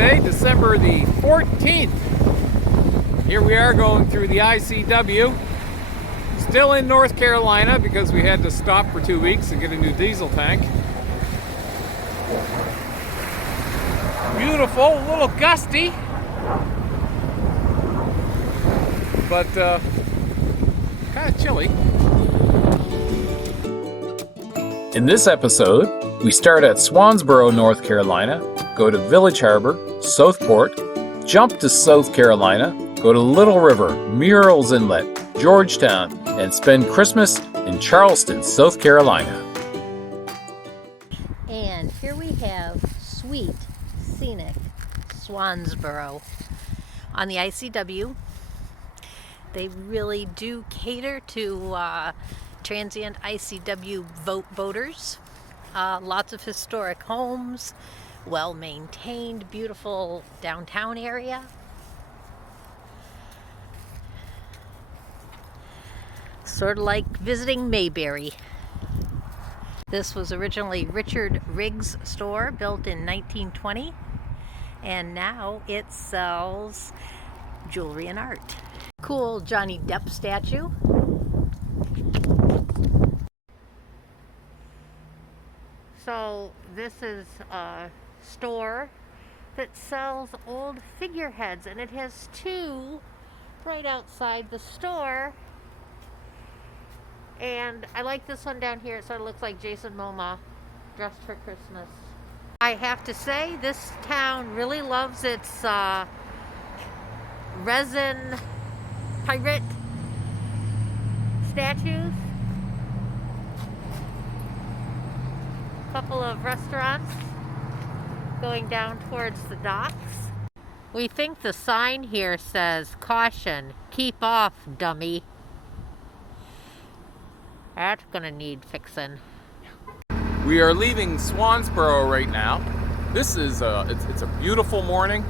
Wednesday, December the 14th. Here we are going through the ICW. Still in North Carolina because we had to stop for 2 weeks and get a new diesel tank. Beautiful, a little gusty, but kind of chilly. In this episode, we start at Swansboro, North Carolina, go to Village Harbor, Southport, jump to South Carolina, go to Little River, Murrells Inlet, Georgetown, and spend Christmas in Charleston, South Carolina. And here we have sweet, scenic Swansboro on the ICW. They really do cater to transient ICW boaters. Lots of historic homes, well-maintained, beautiful downtown area. Sort of like visiting Mayberry. This was originally Richard Riggs' store, built in 1920, and now it sells jewelry and art. Cool Johnny Depp statue. So this is a store that sells old figureheads, and it has two right outside the store. And I like this one down here. It sort of looks like Jason Momoa dressed for Christmas. I have to say, this town really loves its resin pirate statues. Couple of restaurants going down towards the docks. We think the sign here says, "Caution, keep off, dummy." That's gonna need fixing. We are leaving Swansboro right now. This is it's a beautiful morning.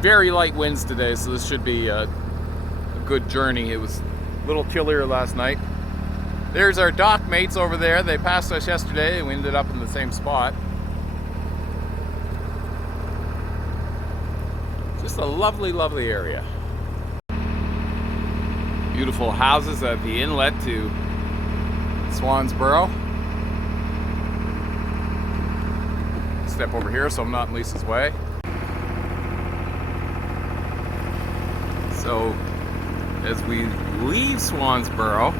Very light winds today, so this should be a good journey. It was a little chillier last night. There's our dock mates over there. They passed us yesterday and we ended up in the same spot. Just a lovely, lovely area. Beautiful houses at the inlet to Swansboro. Step over here so I'm not in Lisa's way. So as we leave Swansboro,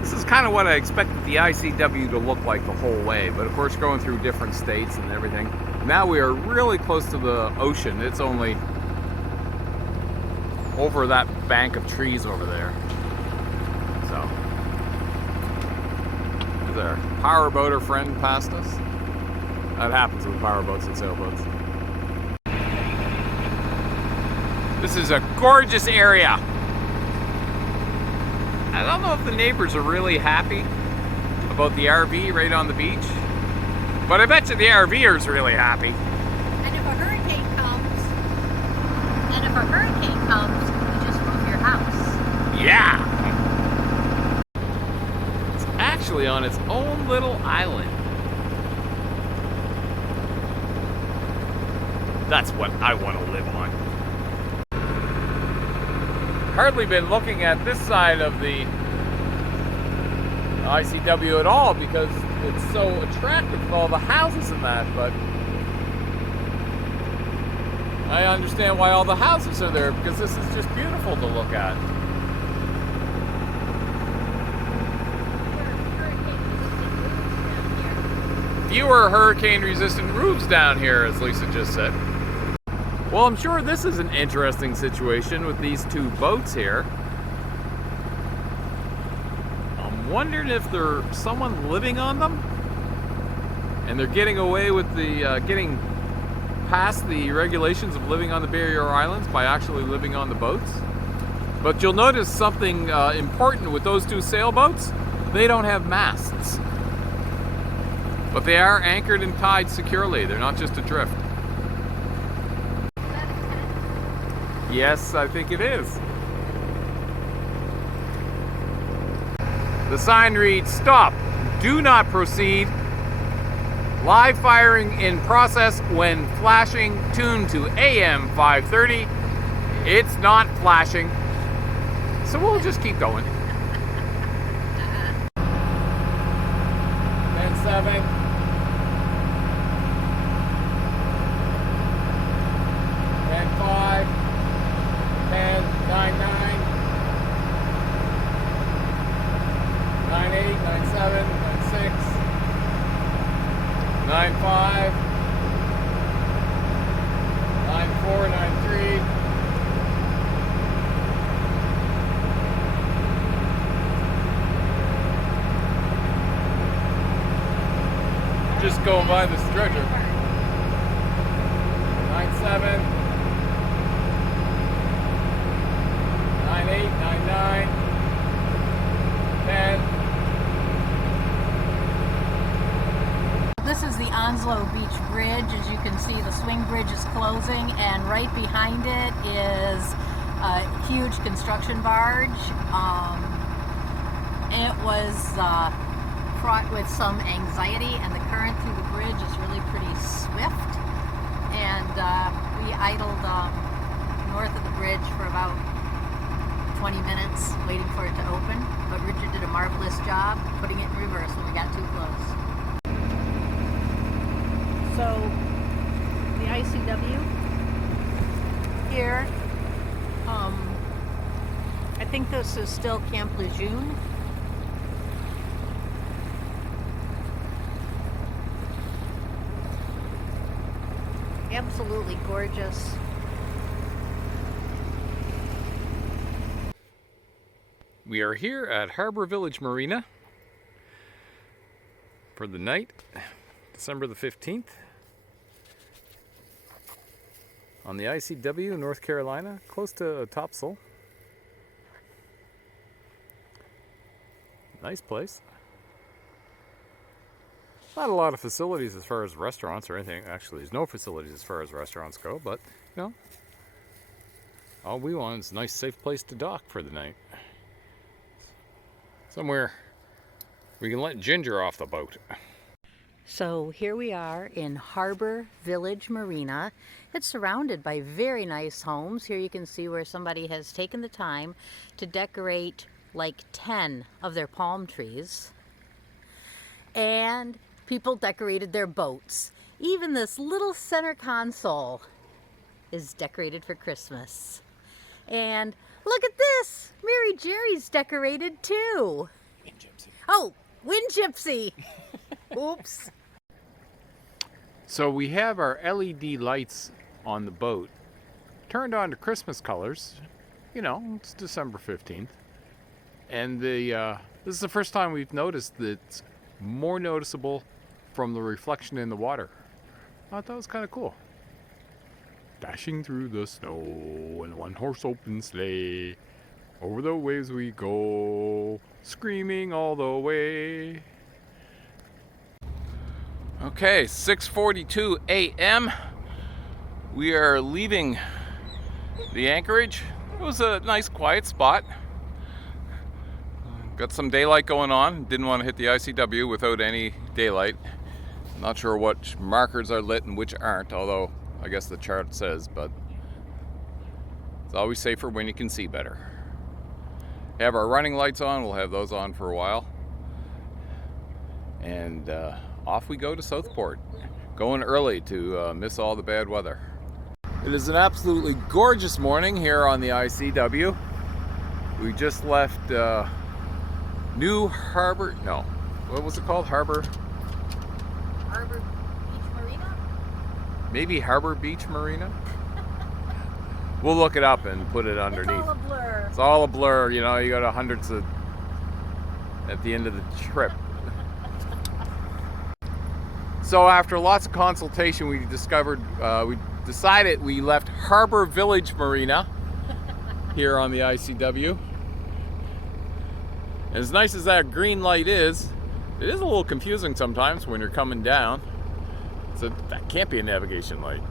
this is kind of what I expected the ICW to look like the whole way, but of course going through different states and everything. Now we are really close to the ocean. It's only over that bank of trees over there. So there's our powerboater friend past us. That happens with powerboats and sailboats. This is a gorgeous area. I don't know if the neighbors are really happy about the RV right on the beach, but I bet you the RVer's really happy. And if a hurricane comes, you just move your house. Yeah! It's actually on its own little island. That's what I want to live on. Hardly been looking at this side of the ICW at all because it's so attractive with all the houses and that, but I understand why all the houses are there because this is just beautiful to look at. Fewer hurricane-resistant roofs down here, as Lisa just said. Well, I'm sure this is an interesting situation with these two boats here. I'm wondering if there's someone living on them and they're getting away with the getting past the regulations of living on the barrier islands by actually living on the boats. But you'll notice something important with those two sailboats. They don't have masts, but they are anchored and tied securely. They're not just adrift. Yes, I think it is. The sign reads, "Stop, do not proceed. Live firing in process when flashing tuned to AM 530. It's not flashing, so we'll just keep going. 10-7. 10-5. 10-9-9. 9-8. 9-7. 9-6. 9-5. 9-4. 9-3. Just going by the stretcher. 9-7. 9-8. 9-9. 10. This is the Onslow Beach Bridge. As you can see, the swing bridge is closing, and right behind it is a huge construction barge. It was fraught with some anxiety, and the current through the bridge is really pretty swift. And we idled north of the bridge for about 20 minutes waiting for it to open, but Richard did a marvelous job putting it in reverse when we got too close. So the ICW here, I think this is still Camp Lejeune. Absolutely gorgeous. We are here at Harbor Village Marina for the night, December the 15th, on the ICW, North Carolina, close to Topsail. Nice place. Not a lot of facilities as far as restaurants or anything. Actually, there's no facilities as far as restaurants go, but, you know, all we want is a nice, safe place to dock for the night. Somewhere we can let Ginger off the boat. So here we are in Harbor Village Marina. It's surrounded by very nice homes. Here you can see where somebody has taken the time to decorate like 10 of their palm trees. And people decorated their boats. Even this little center console is decorated for Christmas. And look at this! Mary Jerry's decorated too. Gypsy. Oh, WindGypsy! Oops. So we have our LED lights on the boat turned on to Christmas colors. You know, it's December 15th. And this is the first time we've noticed that it's more noticeable from the reflection in the water. I thought that was kind of cool. Dashing through the snow in a one-horse open sleigh. Over the waves we go, screaming all the way. Okay, 6:42 a.m. We are leaving the anchorage. It was a nice quiet spot. Got some daylight going on. Didn't want to hit the ICW without any daylight. Not sure which markers are lit and which aren't, although I guess the chart says, but it's always safer when you can see better. Have our running lights on. We'll have those on for a while. And off we go to Southport. Going early to miss all the bad weather. It is an absolutely gorgeous morning here on the ICW. We just left New Harbor, no, what was it called? Harbor Beach Marina? Maybe Harbor Beach Marina? We'll look it up and put it underneath. It's all a blur. It's all a blur, you know, you got hundreds of at the end of the trip. So after lots of consultation, we decided we left Harbor Village Marina here on the ICW. As nice as that green light is, it is a little confusing sometimes when you're coming down. So that can't be a navigation light.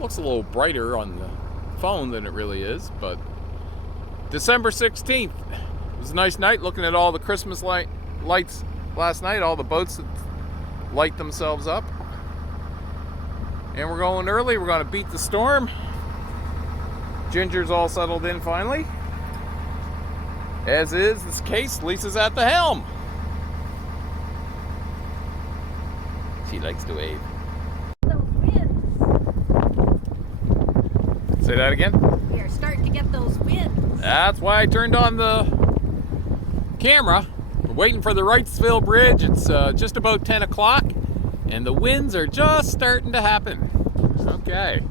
Looks a little brighter on the phone than it really is, but December 16th. It was a nice night looking at all the Christmas lights last night, all the boats light themselves up. And we're going early. We're going to beat the storm. Ginger's all settled in finally. As is this case, Lisa's at the helm. She likes to wave. Those winds. Say that again? We are starting to get those winds. That's why I turned on the camera. We're waiting for the Wrightsville Bridge. It's just about 10 o'clock, and the winds are just starting to happen. Okay.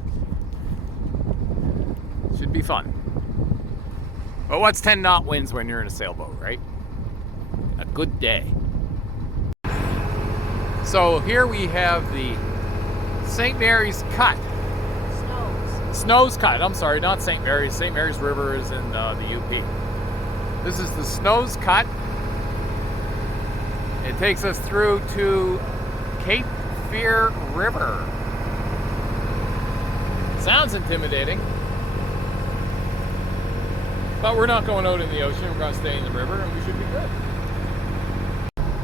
Should be fun. But what's 10 knot winds when you're in a sailboat, right? A good day. So here we have the St. Mary's Cut. Snows Cut. I'm sorry, not St. Mary's. St. Mary's River is in the UP. This is the Snows Cut. It takes us through to Cape Fear River. Sounds intimidating. But we're not going out in the ocean. We're going to stay in the river, and we should be good.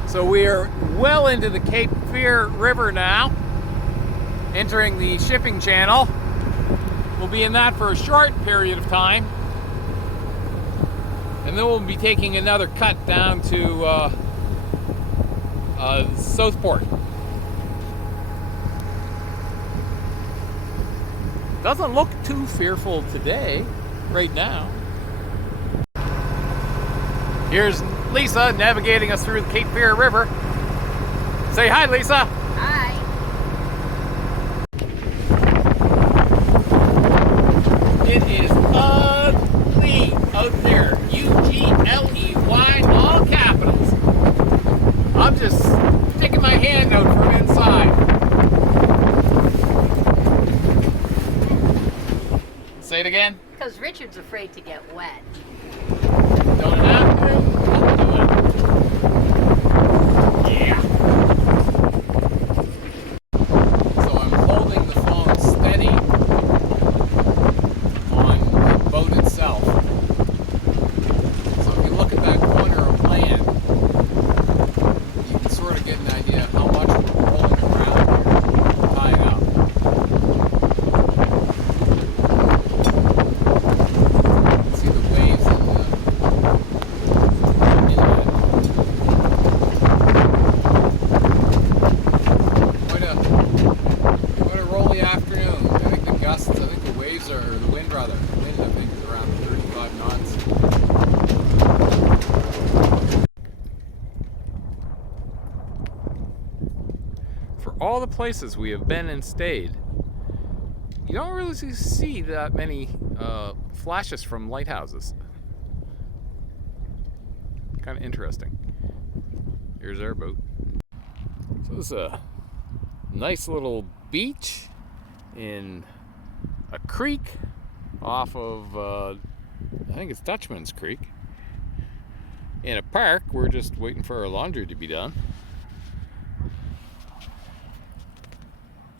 So we are well into the Cape Fear River now, entering the shipping channel. We'll be in that for a short period of time, and then we'll be taking another cut down to Southport. Doesn't look too fearful today, right now. Here's Lisa navigating us through the Cape Fear River. Say hi, Lisa. Hi. It is ugly out there. U-G-L-E-Y, all capitals. I'm just sticking my hand out from inside. Say it again. Because Richard's afraid to get wet. Don't have to. Don't do it. Yeah. So I'm holding the phone steady on the boat itself. So if you look at that corner of land, you can sort of get an idea of how much we're rolling around here, tying up. See the waves and the What a rolly afternoon. I think the gusts, I think the waves are, the wind rather, the wind I think is around 35 knots. For all the places we have been and stayed, you don't really see that many flashes from lighthouses. Kind of interesting. Here's our boat. So this is a nice little beach in a creek off of, I think it's Dutchman's Creek. In a park, we're just waiting for our laundry to be done.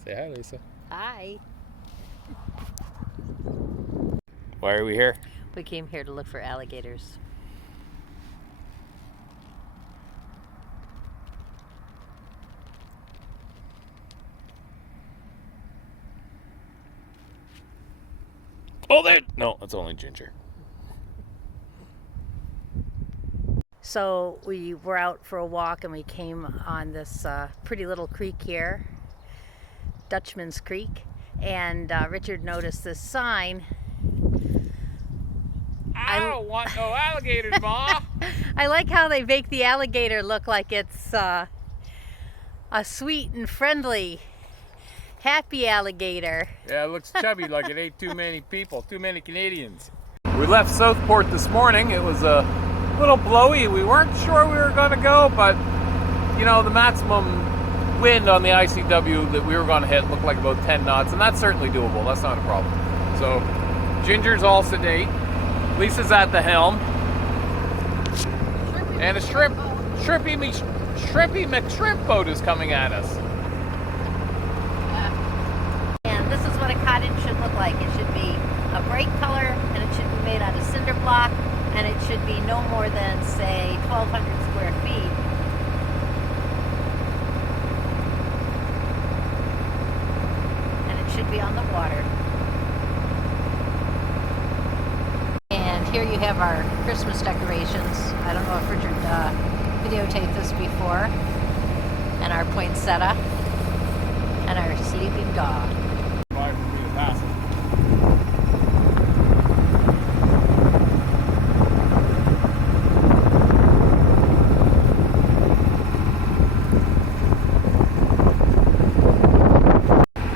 Say hi, Lisa. Hi. Why are we here? We came here to look for alligators. Oh, there! No, that's only Ginger. So we were out for a walk and we came on this pretty little creek here, Dutchman's Creek, and Richard noticed this sign. I don't want no alligators, Ma! I like how they make the alligator look like it's a sweet and friendly, happy alligator. Yeah, it looks chubby like it ate too many people, too many Canadians. We left Southport this morning. It was a little blowy. We weren't sure we were going to go, but you know, the maximum wind on the ICW that we were going to hit looked like about 10 knots, and that's certainly doable. That's not a problem. So Ginger's all sedate. Lisa's at the helm. And a Shrimpy McShrimp boat is coming at us. And this is what a cottage should look like. It should be a bright color, and it should be made out of cinder block, and it should be no more than, say, 1,200 square feet. water. And here you have our Christmas decorations. I don't know if Richard videotaped this before. And our poinsettia. And our sleeping dog.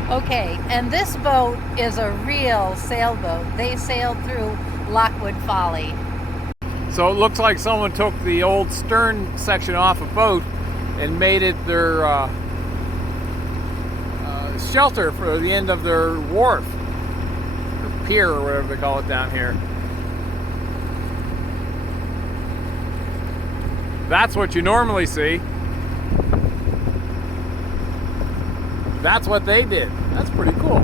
Okay, and this boat is a real sailboat. They sailed through Lockwood Folly. So it looks like someone took the old stern section off a boat and made it their shelter for the end of their wharf, or pier, or whatever they call it down here. That's what you normally see. That's what they did. That's pretty cool.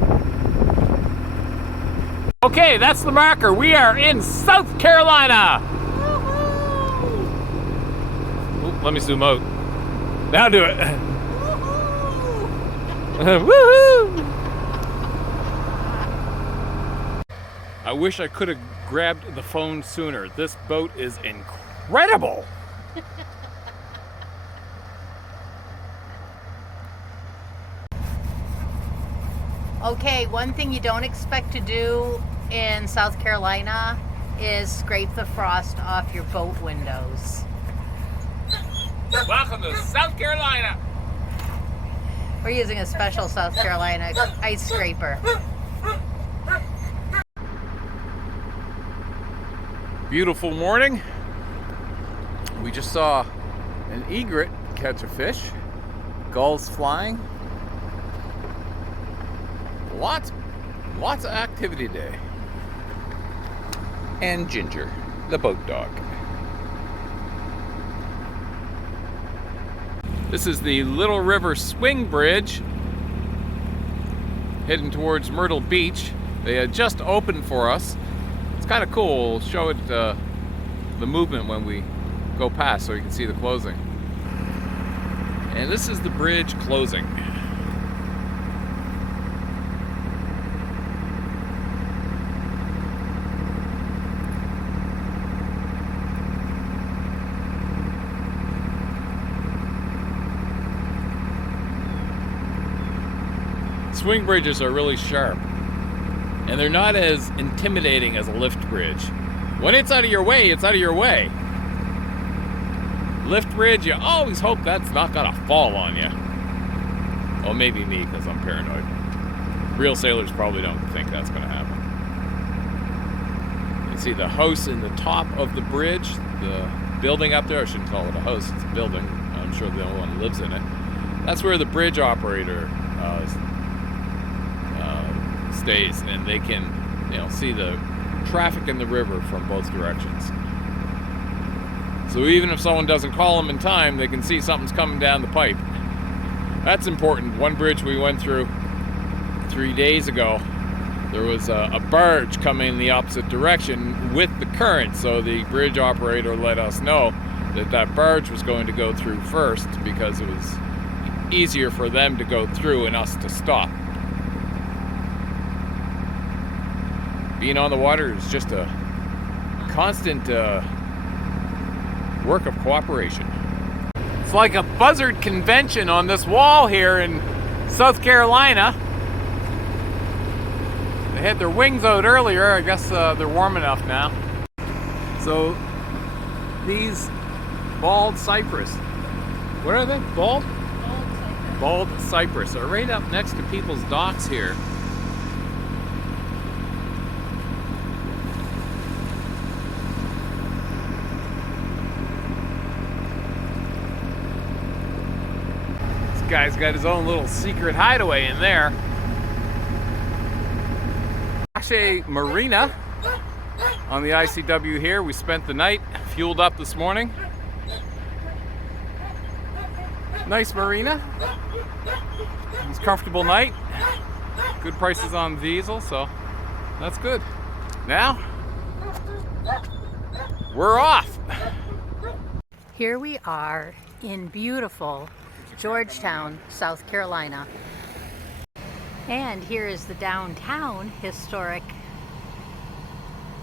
Okay, that's the marker. We are in South Carolina. Ooh, let me zoom out. Now do it. Woohoo! I wish I could have grabbed the phone sooner. This boat is incredible. Okay, one thing you don't expect to do in South Carolina is scrape the frost off your boat windows. Welcome to South Carolina. We're using a special South Carolina ice scraper. Beautiful morning. We just saw an egret catch a fish. Gulls flying. Lots of activity today. And Ginger, the boat dog. This is the Little River Swing Bridge heading towards Myrtle Beach. They had just opened for us. It's kind of cool. We'll show it the movement when we go past so you can see the closing. And this is the bridge closing. Swing bridges are really sharp, and they're not as intimidating as a lift bridge. When it's out of your way, it's out of your way. Lift bridge, you always hope that's not gonna fall on you. Well, maybe me, because I'm paranoid. Real sailors probably don't think that's gonna happen. You see the house in the top of the bridge, the building up there. I shouldn't call it a house, it's a building. I'm sure the only one who lives in it. That's where the bridge operator stays, and they can, see the traffic in the river from both directions. So even if someone doesn't call them in time, they can see something's coming down the pipe. That's important. One bridge we went through 3 days ago, there was a barge coming in the opposite direction with the current, so the bridge operator let us know that barge was going to go through first because it was easier for them to go through and us to stop. Being on the water is just a constant work of cooperation. It's like a buzzard convention on this wall here in South Carolina. They had their wings out earlier. I guess they're warm enough now. So these bald cypress, what are they? Bald cypress. Bald cypress are right up next to people's docks here. Guy's got his own little secret hideaway in there. Cache Marina on the ICW here. We spent the night, fueled up this morning. Nice marina. It was a comfortable night. Good prices on diesel, so that's good. Now, we're off. Here we are in beautiful Georgetown, South Carolina. And here is the downtown historic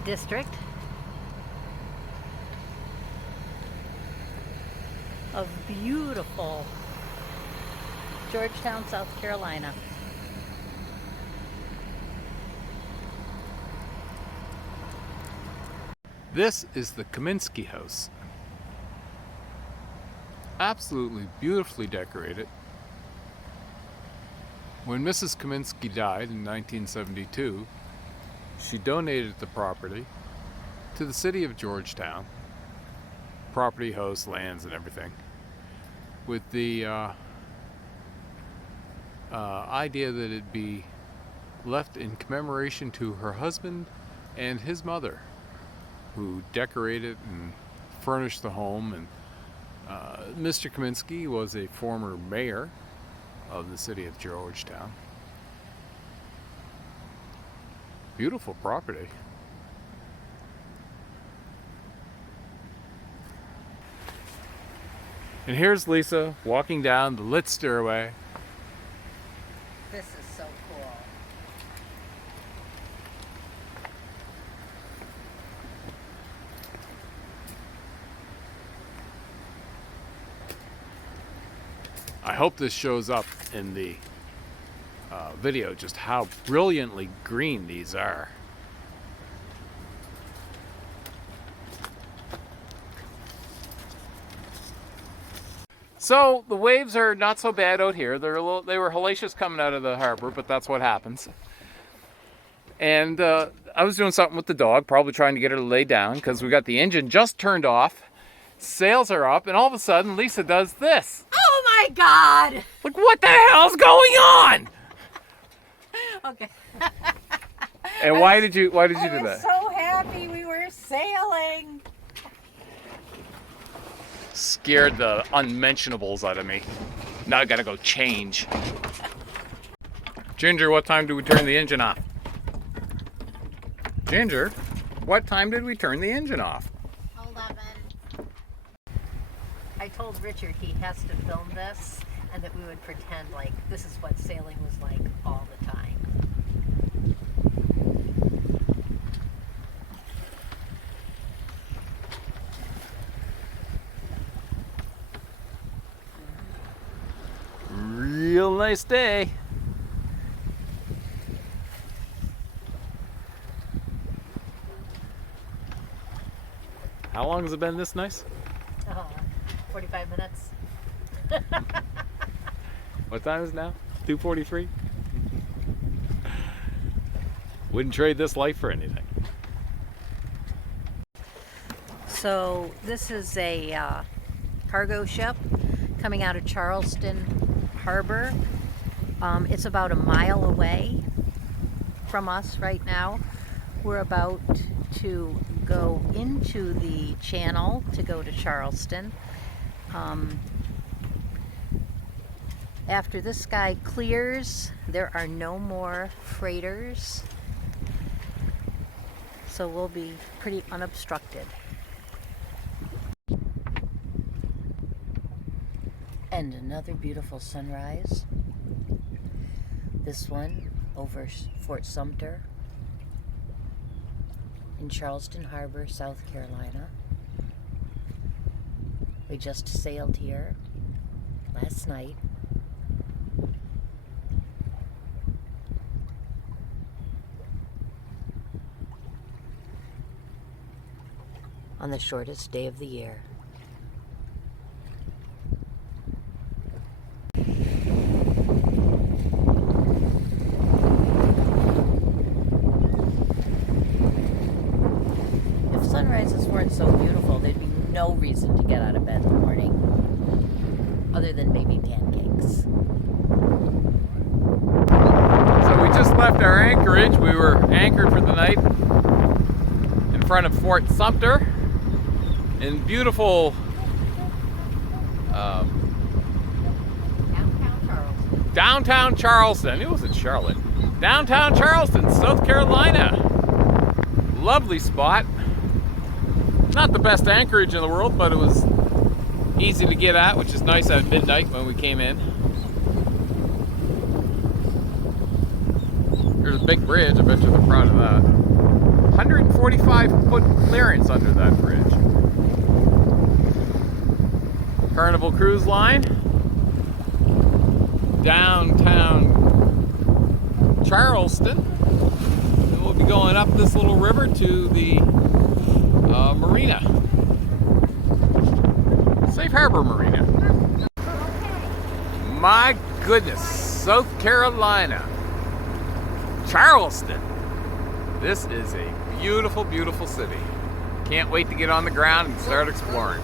district of beautiful Georgetown, South Carolina. This is the Kaminsky House. Absolutely beautifully decorated. When Mrs. Kaminsky died in 1972, she donated the property to the city of Georgetown, property, house, lands, and everything, with the idea that it be left in commemoration to her husband and his mother, who decorated and furnished the home. And Mr. Kaminsky was a former mayor of the city of Georgetown. Beautiful property. And here's Lisa walking down the lit stairway. This is so cool. I hope this shows up in the video, just how brilliantly green these are. So the waves are not so bad out here. They were hellacious coming out of the harbor, but that's what happens. And I was doing something with the dog, probably trying to get her to lay down, because we got the engine just turned off, sails are up, and all of a sudden Lisa does this. Oh my God! Like, what the hell's going on? Okay. And why did you do I that? was so happy we were sailing. Scared the unmentionables out of me. Now I gotta go change. Ginger, what time did we turn the engine off? Ginger, what time did we turn the engine off? 11. I told Richard he has to film this and that we would pretend like this is what sailing was like all the time. Real nice day. How long has it been this nice? 45 minutes. What time is it now? 2:43? Wouldn't trade this life for anything. So this is a cargo ship coming out of Charleston Harbor. It's about a mile away from us right now. We're about to go into the channel to go to Charleston. After this sky clears, there are no more freighters, so we'll be pretty unobstructed. And another beautiful sunrise. This one over Fort Sumter in Charleston Harbor, South Carolina. We just sailed here last night. On the shortest day of the year. If sunrises weren't so beautiful, there'd be no reason to get out of bed in the morning, other than maybe pancakes. So we just left our anchorage. We were anchored for the night in front of Fort Sumter in beautiful downtown Charleston. It wasn't Charlotte. Downtown Charleston, South Carolina. Lovely spot. Not the best anchorage in the world, but it was easy to get at, which is nice at midnight when we came in. There's a big bridge. I bet you they're proud of that. 145-foot clearance under that bridge. Carnival Cruise Line. Downtown Charleston. And we'll be going up this little river to the marina. Safe Harbor Marina. My goodness, South Carolina. Charleston. This is a beautiful, beautiful city. Can't wait to get on the ground and start exploring.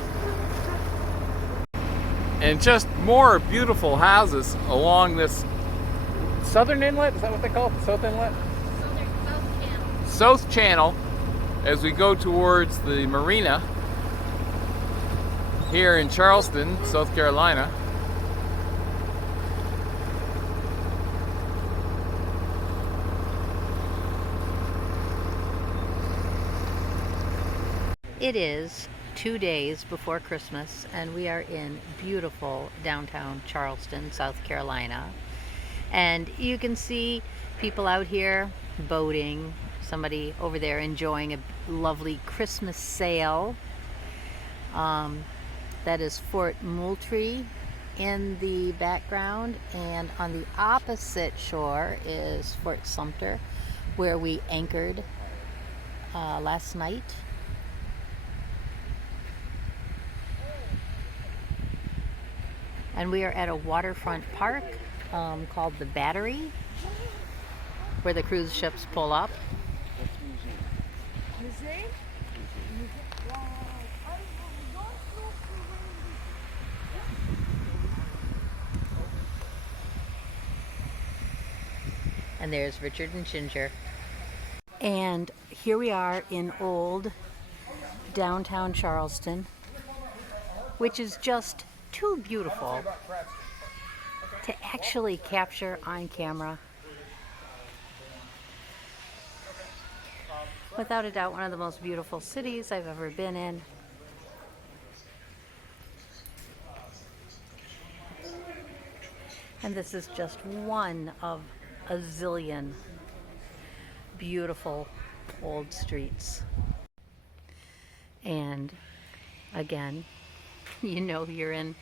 And just more beautiful houses along this southern inlet. Is that what they call it? The South Inlet? South Channel. South Channel, as we go towards the marina here in Charleston, South Carolina. It is 2 days before Christmas, and we are in beautiful downtown Charleston, South Carolina. And you can see people out here boating, somebody over there enjoying a lovely Christmas sail. That is Fort Moultrie in the background, and on the opposite shore is Fort Sumter, where we anchored last night. And we are at a waterfront park called the Battery, where the cruise ships pull up. And there's Richard and Ginger. And here we are in old downtown Charleston, which is just too beautiful to actually capture on camera. Without a doubt, one of the most beautiful cities I've ever been in. And this is just one of a zillion beautiful old streets. And again, you know you're in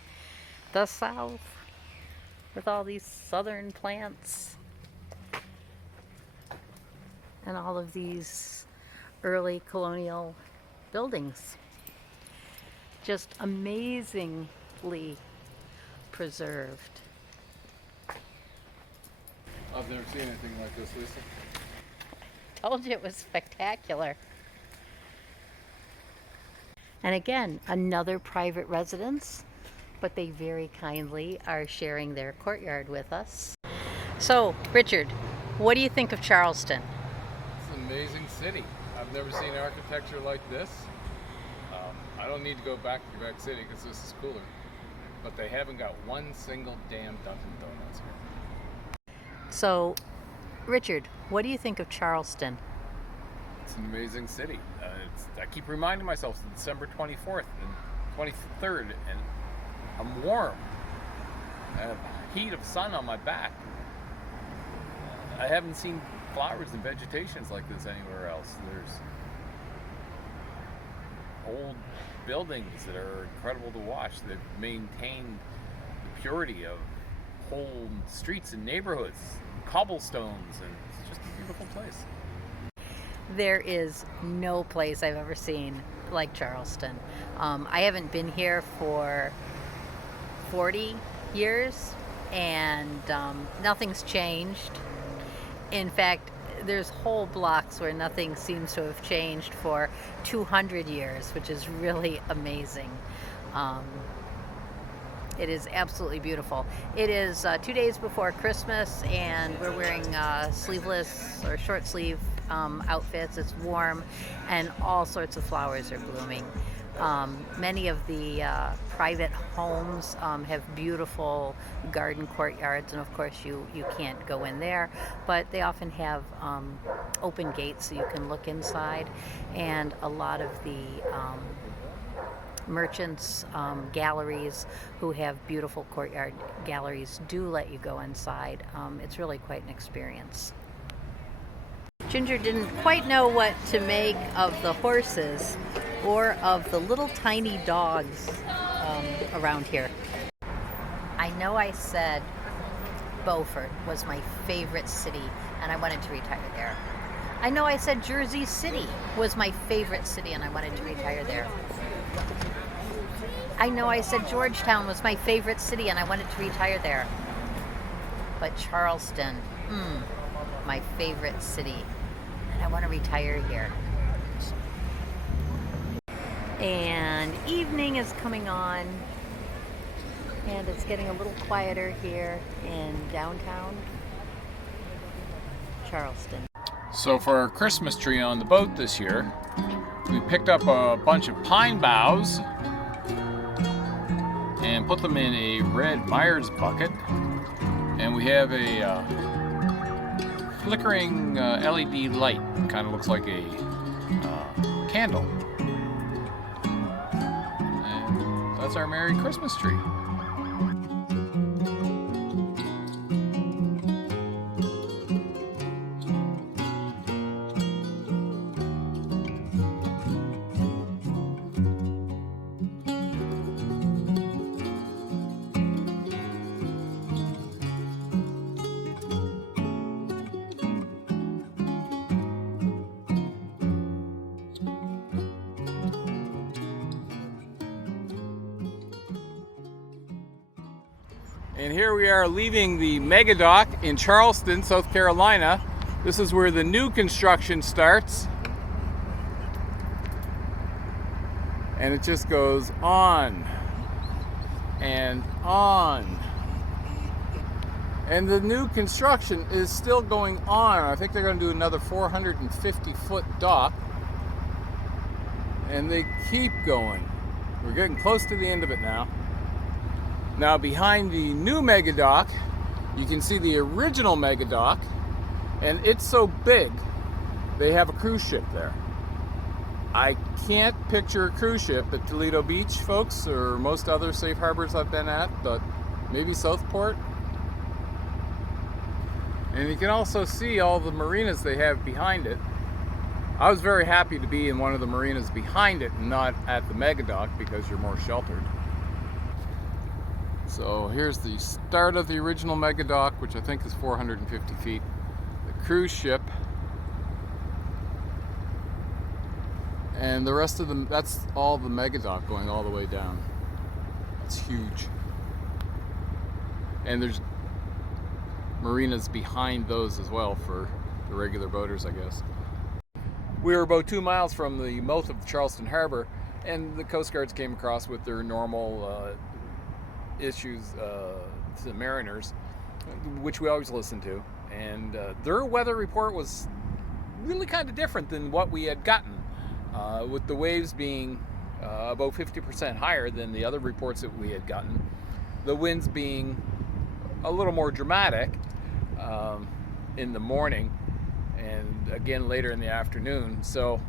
the South with all these southern plants and all of these early colonial buildings. Just amazingly preserved. I've never seen anything like this, Lisa. Told you it was spectacular. And again, another private residence, but they very kindly are sharing their courtyard with us. So, Richard, what do you think of Charleston? It's an amazing city. I've never seen architecture like this. I don't need to go back to Quebec City because this is cooler. But they haven't got one single damn Dunkin' Donuts here. So, Richard, what do you think of Charleston? It's an amazing city. I keep reminding myself it's December 24th and 23rd, and I'm warm. I have heat of sun on my back. I haven't seen flowers and vegetations like this anywhere else. There's old buildings that are incredible to watch. They've maintained the purity of whole streets and neighborhoods, cobblestones, and it's just a beautiful place. There is no place I've ever seen like Charleston. I haven't been here for 40 years, and nothing's changed. In fact, there's whole blocks where nothing seems to have changed for 200 years, which is really amazing. It is absolutely beautiful. It is 2 days before Christmas, and we're wearing sleeveless or short sleeve outfits. It's warm, and all sorts of flowers are blooming. Many of the private homes have beautiful garden courtyards, and of course you can't go in there, but they often have open gates so you can look inside, and a lot of the merchants, galleries who have beautiful courtyard galleries do let you go inside. It's really quite an experience. Ginger didn't quite know what to make of the horses or of the little tiny dogs around here. I know I said Beaufort was my favorite city and I wanted to retire there. I know I said Jersey City was my favorite city and I wanted to retire there. I know I said Georgetown was my favorite city and I wanted to retire there. But Charleston, my favorite city, and I want to retire here. And evening is coming on, and it's getting a little quieter here in downtown Charleston. So for our Christmas tree on the boat this year, we picked up a bunch of pine boughs and put them in a red Myers bucket. And we have a flickering LED light, kind of looks like a candle. And that's our Merry Christmas tree. And here we are leaving the mega dock in Charleston, South Carolina. This is where the new construction starts. And it just goes on and on. And the new construction is still going on. I think they're going to do another 450-foot dock. And they keep going. We're getting close to the end of it now. Now behind the new mega dock, you can see the original mega dock, and it's so big, they have a cruise ship there. I can't picture a cruise ship at Toledo Beach, folks, or most other safe harbors I've been at, but maybe Southport. And you can also see all the marinas they have behind it. I was very happy to be in one of the marinas behind it and not at the mega dock because you're more sheltered. So here's the start of the original mega dock, which I think is 450 feet. The cruise ship. And the rest of them, that's all the mega dock going all the way down. It's huge. And there's marinas behind those as well for the regular boaters, I guess. We were about 2 miles from the mouth of the Charleston Harbor, and the Coast Guards came across with their normal issues to the mariners, which we always listen to, and their weather report was really kind of different than what we had gotten, with the waves being about 50% higher than the other reports that we had gotten, the winds being a little more dramatic in the morning and again later in the afternoon. So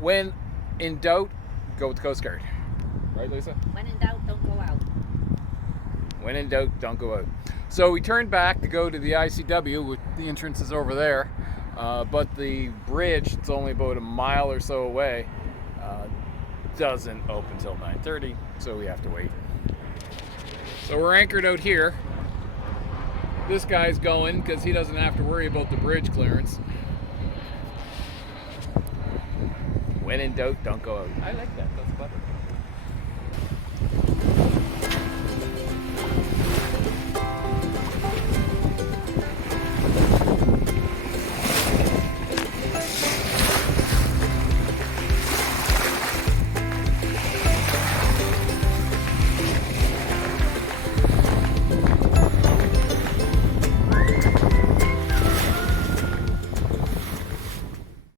when in doubt, go with the Coast Guard. Right, Lisa? When in doubt, don't go out. When in doubt, don't go out. So we turned back to go to the ICW, which the entrance is over there, but the bridge, it's only about a mile or so away, doesn't open till 9:30, so we have to wait. So we're anchored out here. This guy's going because he doesn't have to worry about the bridge clearance. When in doubt, don't go out. I like that. That's clever.